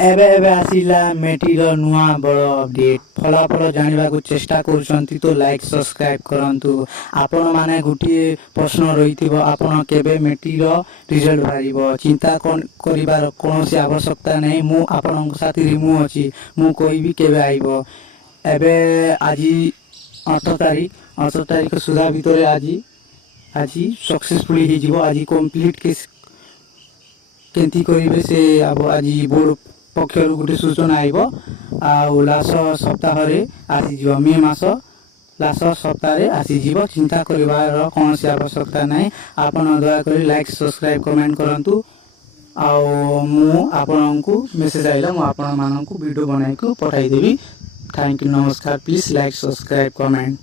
एबे एबे आसिला मेटीर नुआ बड़ अपडेट फलाफल जानवाक चेष्टा करुछंती तो लाइक सब्सक्राइब करंतु। आपण माने गोटे प्रश्न रही आपण केबे मेटीर रिजल्ट बाहर चिंता करिबार कोनोसी आवश्यकता नहीं। मु आपण साथी मु अछि मु कहबी केबे आइबो। एबे आज 8 तारीख सुधा भितर आज सक्सेसफुली ही जीवो। आज कंप्लीट केस केंती करिवे से अब आज बोर्ड पक्षर गोटे सूचना आइब आ लास्ट सप्ताह आसीज मे मास लास्ट सप्ताह आसीज। चिंता करिवार कौन सी आवश्यकता नहीं। आपण दयाक लाइक सब्सक्राइब कमेंट करंतु। आपण को मेसेज आइला आपण मानक वीडियो बनाई को पठाई देवी। थैंक यू नमस्कार। Please like subscribe comment.